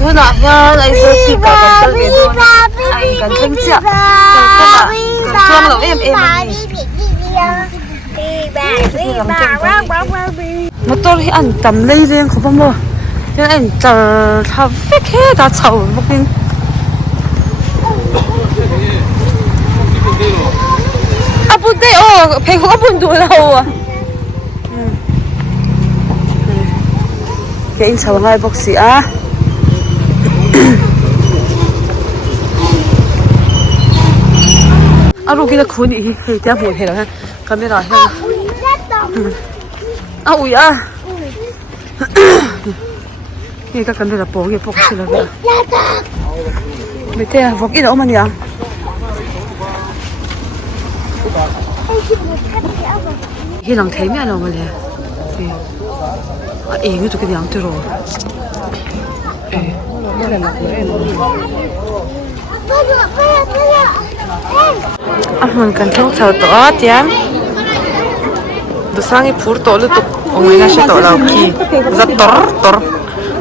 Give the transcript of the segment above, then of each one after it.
tôi nói nha anh sẽ thì cả cái cái thôi anh cần thêm chợ cần thương là em mà tôi ăn tầm lấy riêng không bao mua cho anh chờ thằng phết hết đã chầu một bên bún đây phải có bún đồ đâu à cái anh chầu ngay bốc xì á rồi cái là khốn ý thì tiếc buồn hết rồi ha camera ha ui à cái camera bỏ cái bốc xì là vậy mấy thế vóc ít đâu mà nhỉ cái lòng thấy mấy lòng mà lẽ cái tụi cái lòng tôi rồi mình cần thông chào tổ tiền đồ sang cái phur tổ lúc ông ấy nói sẽ tổ là kỳ rất tổ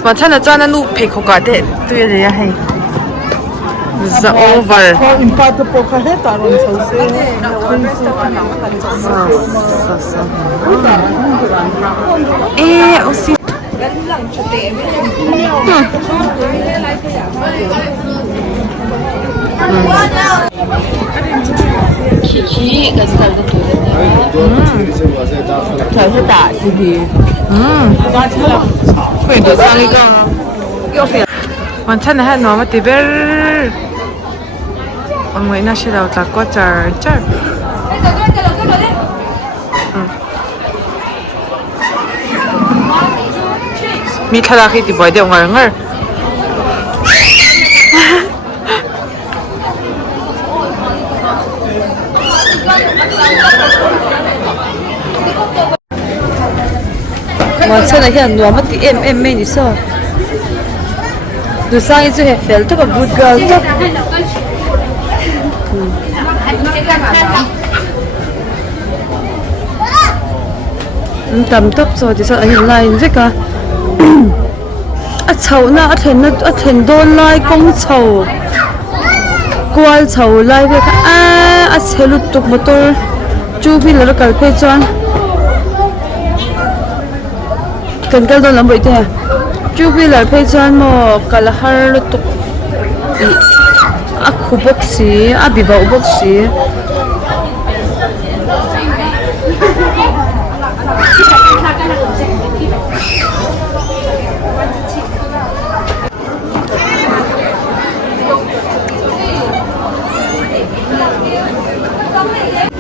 mà chắc là cho nên nụ phải không có đấy tôi đây là hay the over empate pouco reta não sei Kiki cái gì đó trời hết đã gì phải đồ sang cái yêu phiền hoàn thành là nó mà tí bé ông ấy nó sẽ đầu ta có chờ mi thay ra khi thì bỏ đi ngoài ngờ mà sao này hiện nó mất cái em mấy sao đồ sang cái gì phải thật là good girl thật tầm tấp rồi thì sao anh lại rất cả chầu na thèn đôn lại công chầu qual chầu lại vậy xe lụt tục motor chú bị lỡ cả phê chọn cần cái đôn làm vậy thế chú bị lỡ phê chọn mà cả là hai lụt tục khu bốc xí bị bảo bốc xí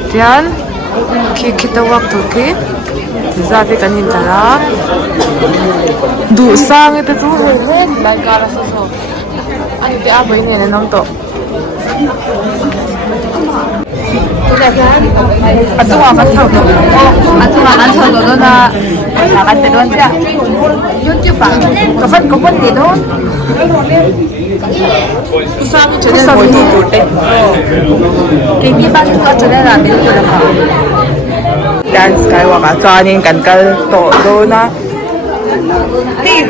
Diyan, kikitawag to ki. Zabi kanin tala. Dusang ito to. Langkara sa so. Ano di aboy niya nang to. Atunga ka chao to. Atunga ka chao to na. Sakan te doon siya. YouTube pa. Kapan kapan di doon. Sabi channel mo ito te. Kimi ba sa channel namin ko na pa. Dance kayo ka chanin kan kal to do na. Hey.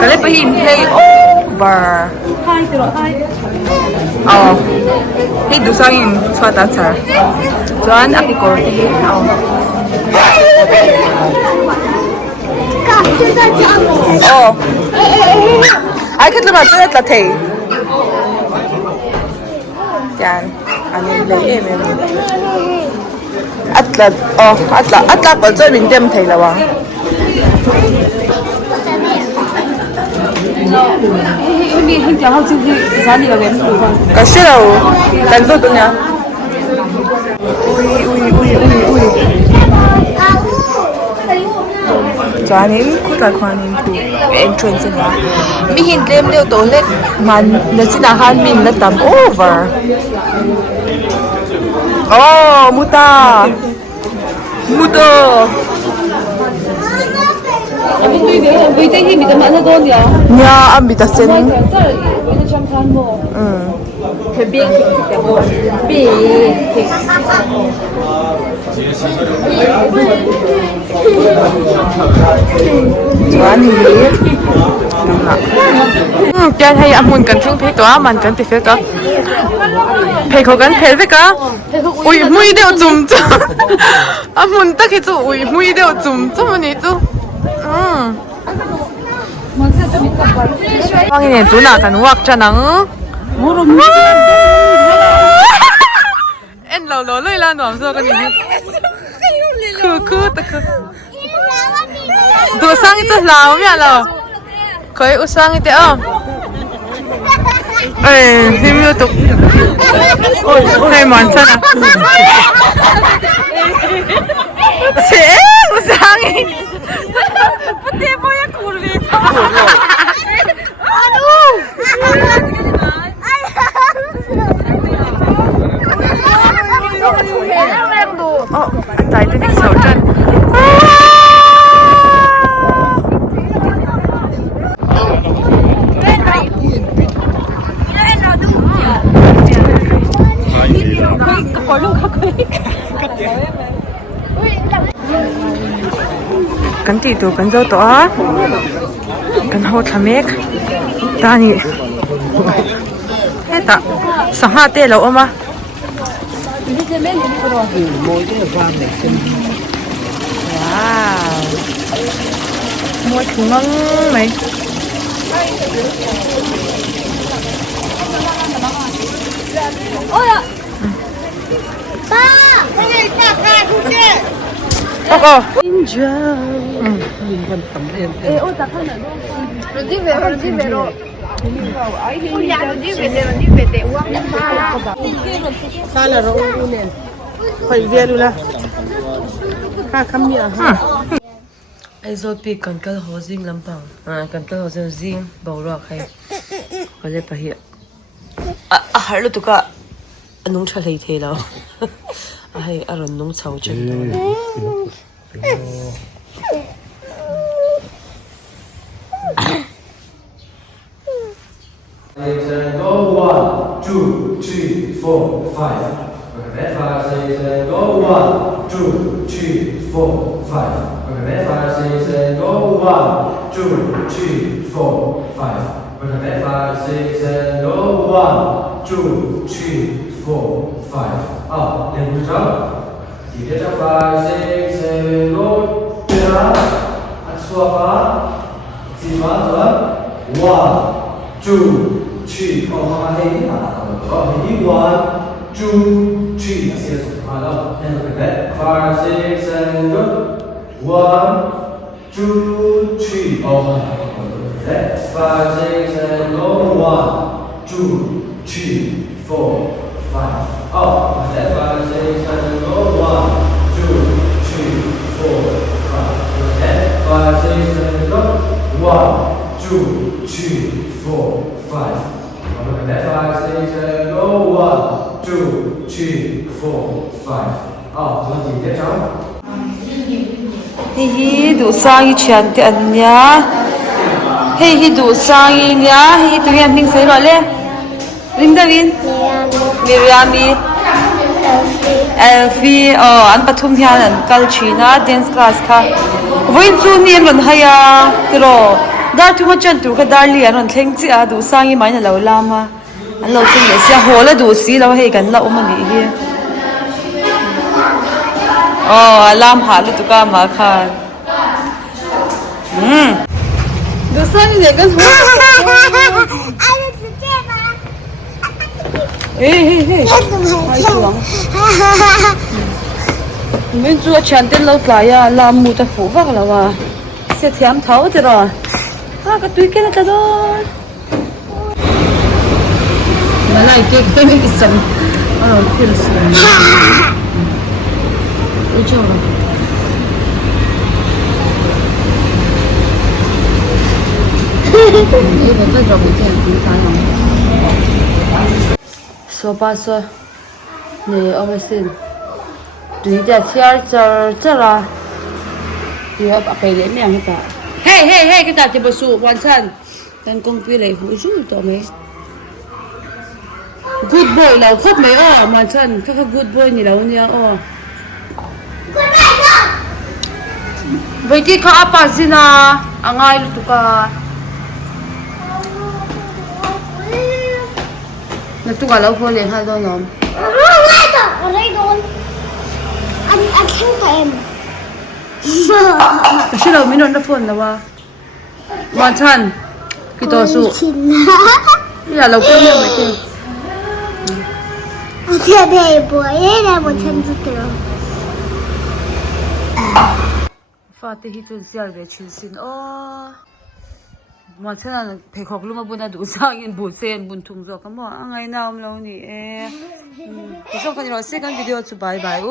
Kale pa him hey over. Hi tiro hi. Hey dusangin swata cha. Joan aki ko ti. Ai kết luận là rất là thầy. Yan, anh lấy em. Atlas còn chơi mình đem thầy là bằng. Hình kiểu học sinh giá đi là em đủ không? Cái xe đâu, đánh rốt đâu nhá. Ui. Cho anh em cũng là khoan em cũng entrance nha. Mình hiện lên đều tổ lên mà nó chỉ là hai mình là tầm over. Muta. Vì thế thì mình cần ăn hơn nhỉ? Nha, ăn bị ta sen. Cái biếng thì biếng. anh hay ăn muốn cần thing phê đó mình cần thì phê đó phê khó cần phê với cả ui mũi đều chùm chùm ăn muốn tất cái chỗ ui mũi đều chùm chùm mà nhỉ chú 황이 네 누나 간 우악잖아 em lầu lầu lơi lan đoán rồi cái gì cứ đồ sang ít lào mẹ lầu cái u sang ít à ê phim yêu tục ôi này mòn chân à chế u sang ít bữa 뭐야 고르리 tại tôi đi xấu chân cắn tỉ tụ cắn dâu tỏ cắn hậu thầm mếch ta nhỉ hết ta sáng hạ tê lâu mà wow mua thùng ngon mày ba cái này cả cả cũng chết Kala ro unen. Khoi velu la. Ka khamia ha. ai zot pi kan kal ho zing lampang kan kal ho zing bawra khai kale pa hi a harlu tuka anung tha lei thela a hai aron nung chau chen and go 1, 2, 3, 4, 5. Okay, 5, 6, and go 1, 2, 3, 4, 5. Okay, 5, 6, and go 1, 2, 3, 4, 5. Okay, 5, 6, and go 1, 2, 3, 4, 5. Up, and push up. Keep it up, 5, 6, 7, go. Down. And swap up. See one, 1, 2, 3, oh, how many? Maybe 1, 2, 3. Let's get it. And look at that. 5, 6, and go. 1, 2, 3. Oh, look at that. 5, 6, and go. 1, 2, 3, 4, 5. Oh, look at that. 5, 6, and go. 1, 2, 3, 4, 5. Look at that. 5, 6, and go. 1, 2, 3, 4, 5. Look at that. 5, 6, and go. 1, 2, 3, 4, 5. Oh, rồi gì tiếp cháu? hi du sang i chian te an nya hi du sang i nya hi tu yan ning sei lo le ring davin miriami Elfi an pathum hian an kal china dance class kha voin chu ni an haya tro dar tu ma chan tu kha dar li an thleng chi a du sang i mai na lo lama an lo chung le sia hola du si lo hei kan la um ani hi alam halu tu ka ma kha du sang ni cái anh直接吗？ hey 太爽！ mình chưa chán tên lâu lại à làm một cái phủ vác là mà sẽ thèm thấu thế rồi cái túi kia là cái đó mà lại cái sầm cái sầm ôi trời ơi 이거 뜯어 못해 소바서 네 어머신 tùy giờ chia cho là thì họ phải lấy miệng hết cả hey cái tạp chỉ bớt sụ hoàn thành đang công ty lấy hũ rút tao mấy good boy là khóc mấy hoàn thành các good boy như đâu nhá vậy thì có apa gì na anh ai lúc cả Nó tụi lâu phơi liền hai đôi nhóm. Ngay đó, ở đây đồn. Anh khen của em. Cái gì đâu mình nó phơi đâu à? Bọn chân. Cái tổ số. Chín. Bây giờ lâu phơi liền mấy tiếng. Thế thì buổi là một chân rất nhiều. Phát thì hít chân về chuyên xin. Bọn chân là phải học lúc mà bún đã đủ sang yên bún sen bún thùng rồi các bạn ngày nào lâu nè. Cái xong cái nói sẽ cái video chụp bye bye.